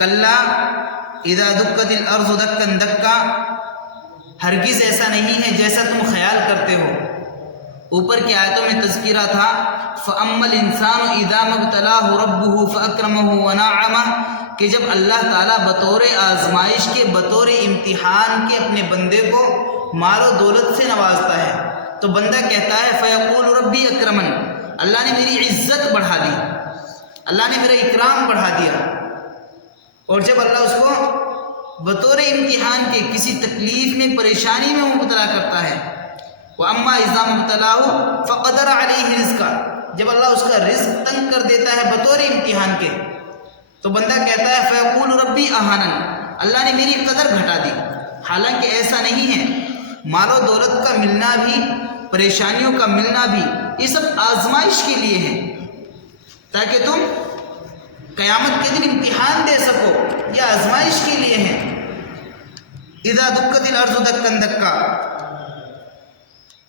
کلا اذا دکت الارض دکا دکا، ہرگز ایسا نہیں ہے جیسا تم خیال کرتے ہو۔ اوپر کی آیتوں میں تذکرہ تھا فَأَمَّا الْإِنسَانُ إِذَا مَا ابْتَلَاهُ رَبُّهُ فَأَكْرَمَهُ وَنَعَّمَهُ، کہ جب اللہ تعالیٰ بطور آزمائش کے، بطور امتحان کے اپنے بندے کو مال و دولت سے نوازتا ہے تو بندہ کہتا ہے فَيَقُولُ رَبِّي أَكْرَمَنِ، اللہ نے میری عزت بڑھا دی، اللہ نے میرا اکرام بڑھا دیا۔ اور جب اللہ اس کو بطور امتحان کے کسی تکلیف میں، پریشانی میں مبتلا کرتا ہے، وَأَمَّا إِذَا مَا ابْتَلَاهُ فَقَدَرَ عَلَيْهِ رِزْقَهُ، جب اللہ اس کا رزق تنگ کر دیتا ہے بطور امتحان کے تو بندہ کہتا ہے فَيَقُولُ رَبِّي أَهَانَنِ، اللہ نے میری قدر گھٹا دی۔ حالانکہ ایسا نہیں ہے، مال و دولت کا ملنا بھی، پریشانیوں کا ملنا بھی، یہ سب آزمائش کے لیے ہے تاکہ تم قیامت کے دن امتحان دے سکو، یہ آزمائش کے لیے ہے۔ اذا دکت الارض دکا دکا،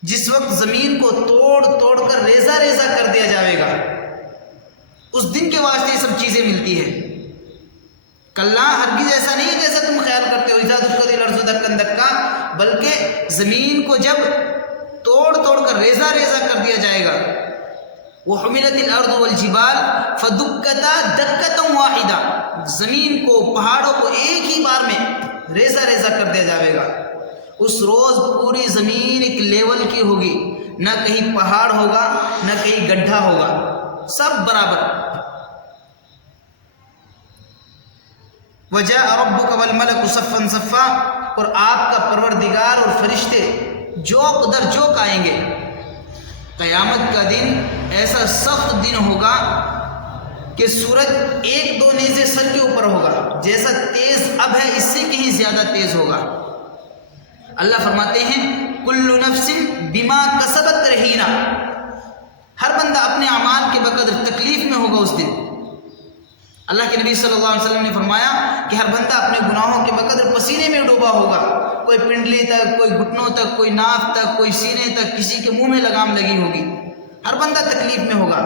جس وقت زمین کو توڑ توڑ کر ریزہ ریزہ کر دیا جائے گا، اس دن کے واسطے یہ سب چیزیں ملتی ہے۔ کلا، ہرگز ایسا نہیں جیسا تم خیال کرتے ہو، اذا دکت الارض دکا دکا، بلکہ زمین کو جب توڑ توڑ کر ریزہ ریزہ کر دیا جائے گا، وحملت الارض والجبال فدکتا دکتا واحدہ، زمین کو، پہاڑوں کو ایک ہی بار میں ریزہ ریزہ کر دیا جائے گا۔ اس روز پوری زمین ایک لیول کی ہوگی، نہ کہیں پہاڑ ہوگا نہ کہیں گڈھا ہوگا، سب برابر۔ وجاء ربک والملک صفا صفا، اور آپ کا پروردگار اور فرشتے جوق در جوق آئیں گے۔ قیامت کا دن ایسا سخت دن ہوگا کہ سورج ایک دو نیزے سر کے اوپر ہوگا، جیسا تیز اب ہے اس سے کہیں زیادہ تیز ہوگا۔ اللہ فرماتے ہیں کل نفس بما کسبت رہینہ، ہر بندہ اپنے اعمال کے بقدر تکلیف میں ہوگا اس دن۔ اللہ کے نبی صلی اللہ علیہ وسلم نے فرمایا کہ ہر بندہ اپنے گناہوں کے بقدر پسینے میں ڈوبا ہوگا، کوئی پنڈلی تک، کوئی گھٹنوں تک، کوئی ناف تک، کوئی سینے تک، کسی کے منہ میں لگام لگی ہوگی، ہر بندہ تکلیف میں ہوگا۔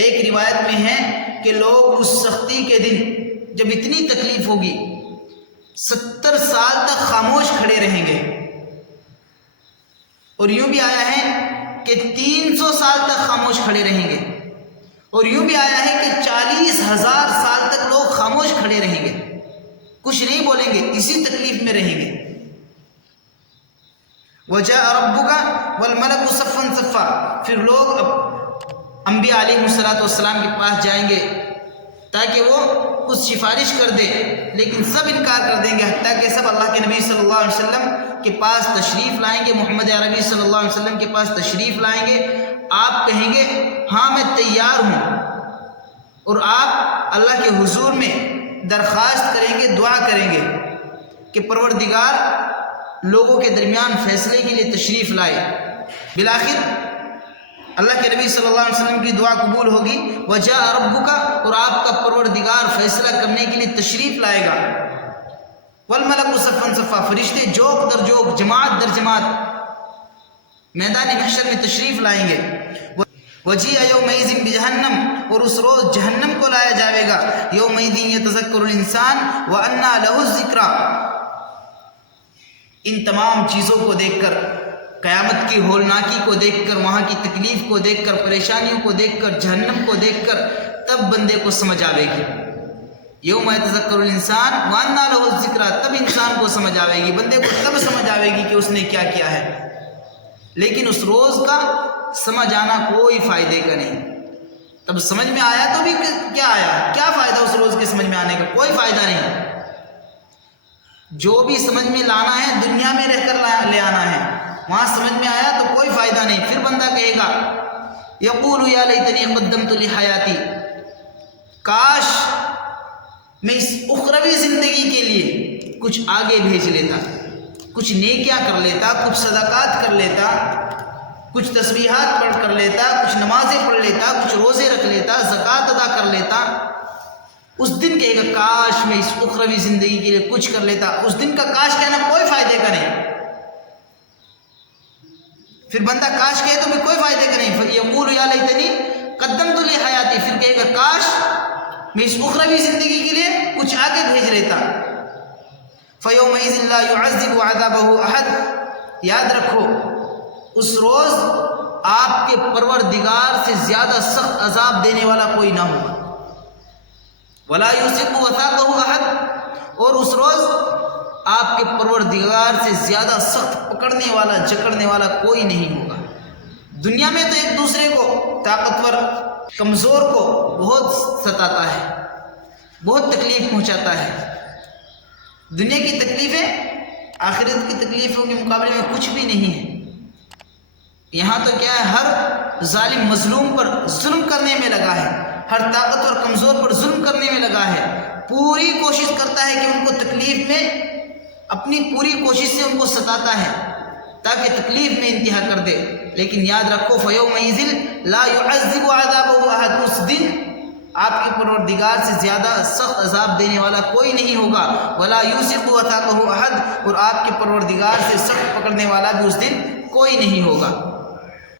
ایک روایت میں ہے کہ لوگ اس سختی کے دن جب اتنی تکلیف ہوگی 70 سال تک خاموش کھڑے رہیں گے، اور یوں بھی آیا ہے کہ 300 سال تک خاموش کھڑے رہیں گے، اور یوں بھی آیا ہے کہ 40,000 سال تک لوگ خاموش کھڑے رہیں گے، کچھ نہیں بولیں گے، اسی تکلیف میں رہیں گے۔ وجاء ربک والملک صفا صفا، پھر لوگ انبیاء علیہ السلام کے پاس جائیں گے تاکہ وہ کچھ سفارش کر دے، لیکن سب انکار کر دیں گے، حتیٰ کہ سب اللہ کے نبی صلی اللہ علیہ وسلم کے پاس تشریف لائیں گے، محمد عربی صلی اللہ علیہ وسلم کے پاس تشریف لائیں گے۔ آپ کہیں گے ہاں میں تیار ہوں، اور آپ اللہ کے حضور میں درخواست کریں گے، دعا کریں گے کہ پروردگار لوگوں کے درمیان فیصلے کے لیے تشریف لائے۔ بالآخر اللہ کے نبی صلی اللہ علیہ وسلم کی دعا قبول ہوگی، وجاء ربک، اور آپ کا پروردگار فیصلہ کرنے کے لیے تشریف لائے گا، والملک صفا صفا، فرشتے جوق در جوق، جماعت در جماعت میدان محشر میں تشریف لائیں گے۔ وجیء یومئذ بجہنم، اور اس روز جہنم کو لایا جائے گا، یومئذ یتذکر الانسان وانیٰ لہ الذکریٰ۔ ان تمام چیزوں کو دیکھ کر، قیامت کی ہولناکی کو دیکھ کر، وہاں کی تکلیف کو دیکھ کر، پریشانیوں کو دیکھ کر، جہنم کو دیکھ کر، تب بندے کو سمجھ آئے گی۔ یوم یتذکر الانسان وانیٰ لہ الذکریٰ، تب انسان کو سمجھ آئے گی، بندے کو تب سمجھ آئے گی کہ اس نے کیا کیا ہے۔ لیکن اس روز کا سمجھ آنا کوئی فائدے کا نہیں۔ تب سمجھ میں آیا تو بھی کیا آیا، کیا فائدہ اس روز کے سمجھ میں آنے کا، کوئی فائدہ نہیں۔ جو بھی سمجھ میں لانا ہے دنیا میں رہ کر لے آنا ہے، وہاں سمجھ میں آیا تو کوئی فائدہ نہیں۔ پھر بندہ کہے گا یقول یا لیتنی قدمت لحیاتی، کاش میں اس اخروی زندگی کے لیے کچھ آگے بھیج لیتا، کچھ نیکیاں کر لیتا، کچھ صدقات کر لیتا، کچھ تسبیحات پڑھ کر لیتا، کچھ نمازیں پڑھ لیتا، کچھ روزے رکھ لیتا، زکوٰۃ ادا کر لیتا۔ اس دن کہے گا کاش میں اس اخروی زندگی کے لیے کچھ کر لیتا۔ اس دن کا کاش کہنا کوئی فائدے کا نہیں۔ پھر بندہ کاش کہے تو بھی کوئی فائدے کا نہیں۔ یقول یا لیتنی قدمت لحیاتی، پھر کہے گا کاش میں اس اخروی زندگی کے لیے کچھ آگے بھیج لیتا. فَيَوْمَئِذٍ لَا يُعَذِّبُ عَذَابَهُ أَحَدٌ. یاد رکھو اس روز آپ کے پروردگار سے زیادہ سخت عذاب دینے والا کوئی نہ ہوگا. وَلَا يُوثِقُ وَثَاقَهُ أَحَدٌ. اور اس روز آپ کے پروردگار سے زیادہ سخت پکڑنے والا جکڑنے والا کوئی نہیں ہوگا. دنیا میں تو ایک دوسرے کو، طاقتور کمزور کو بہت ستاتا ہے، بہت تکلیف پہنچاتا ہے. دنیا کی تکلیفیں آخرت کی تکلیفوں کے مقابلے میں کچھ بھی نہیں ہے. یہاں تو کیا ہے، ہر ظالم مظلوم پر ظلم کرنے میں لگا ہے، ہر طاقتور کمزور پر ظلم کرنے میں لگا ہے. پوری کوشش کرتا ہے کہ ان کو تکلیف میں، اپنی پوری کوشش سے ان کو ستاتا ہے تاکہ تکلیف میں انتہا کر دے. لیکن یاد رکھو فَيَوْمَئِذٍ لَا يُعَذِّبُ عَذَابَهُ أَحَدٌ. اس دن آپ کے پروردگار سے زیادہ سخت عذاب دینے والا کوئی نہیں ہوگا. وَلَا يُوثِقُ وَثَاقَهُ أَحَدٌ. اور آپ کے پروردگار سے سخت پکڑنے والا بھی اس دن کوئی نہیں ہوگا.